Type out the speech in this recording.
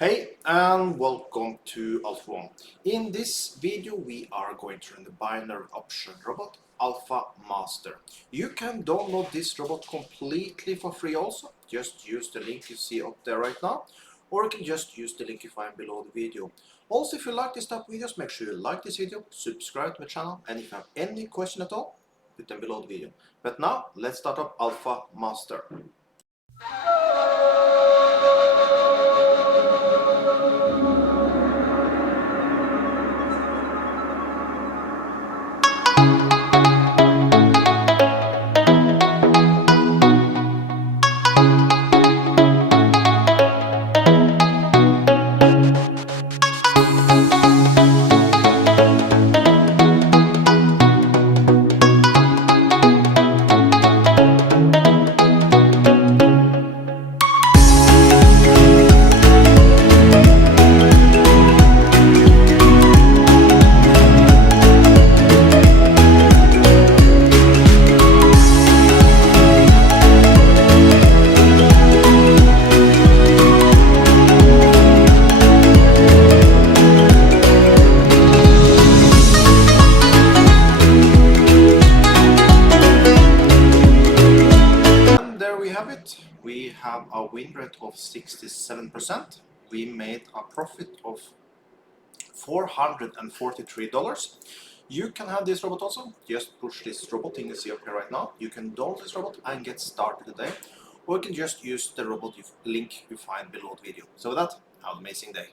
Hey and welcome to Alpha 1. In this video we are going to run the binary option robot Alpha Master. You can download this robot completely for free also. Just use the link you see up there right now, or you can just use the link you find below the video. Also, if you like this type of videos, make sure you like this video, subscribe to my channel, and if you have any question at all, put them below the video. But now let's start up Alpha Master. We have a win rate of 67%. We made a profit of $443. You can have this robot also. Just push this robot thing you see up here right now. You can download this robot and get started today. Or you can just use the robot link you find below the video. So with that, have an amazing day.